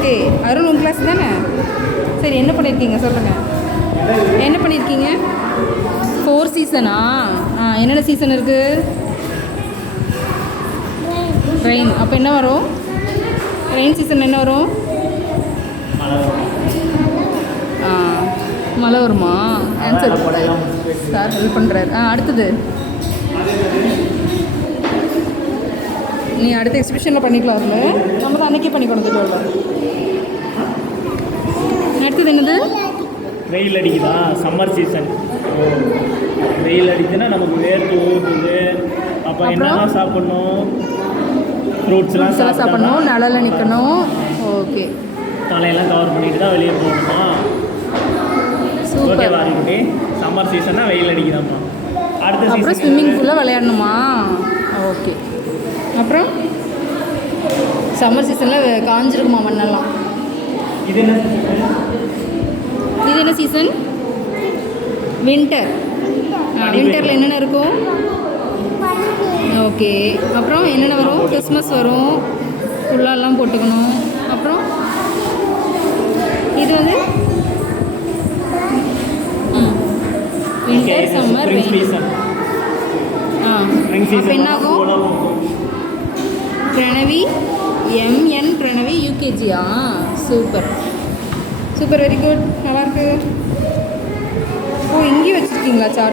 Okay. அருள் உங்கள் class தானே? சரி, என்ன பண்ணியிருக்கீங்க சொல்லுங்கள். என்ன பண்ணியிருக்கீங்க? 4 சீசனா? என்னென்ன சீசன் இருக்குது? ரெயின். அப்போ என்ன வரும்? ரெயின் சீசன் என்ன வரும்? மழை வருமா? ஆன்சர் சார் ஹெல்ப் பண்ணுறாரு. அடுத்தது நீ அடுத்த எக்ஸிபிஷனில் பண்ணிக்கலாம். அதில் நம்ம தான் அன்றைக்கே பண்ணி கொண்டு வரலாம். அடுத்தது என்னது? வெயில் அடிக்குதா? Summer season. வெயில் அடிக்குதுன்னா நமக்கு வேர்த்து ஊற்றுது. அப்போ என்னெல்லாம் சாப்பிட்ணும்? ஃப்ரூட்ஸ்லாம் சாப்பிட்ணும், நிழலில் நிற்கணும். ஓகே. தலையெல்லாம் கவர் பண்ணிட்டு தான் வெளியே போகணுமா? சூப்பர். வாரிக்கிட்டே சம்மர் சீசன்னா வெயில் அடிக்குதாம்மா. அடுத்த அப்புறம் ஸ்விம்மிங் பூலில் விளையாடணுமா? ஓகே. அப்புறம் சம்மர் சீசனில் காஞ்சிருக்குமா மண்ணெல்லாம்? இது என்ன சீசன்? வின்டர். வின்டரில் என்னென்ன இருக்கும்? ஓகே. அப்புறம் என்னென்ன வரும்? கிறிஸ்மஸ் வரும், ஃபுல்லாலாம் போட்டுக்கணும். அப்புறம் இது வந்து வின்டர், சம்மர், சீசன். அப்போ என்னாகும்? பிரணவி, எம்என் பிரணவி, யூகேஜியா? சூப்பர் சூப்பர், வெரி குட், நல்லாயிருக்கு. ஓ, இங்கேயும் வச்சுருக்கீங்களா சார்ட்?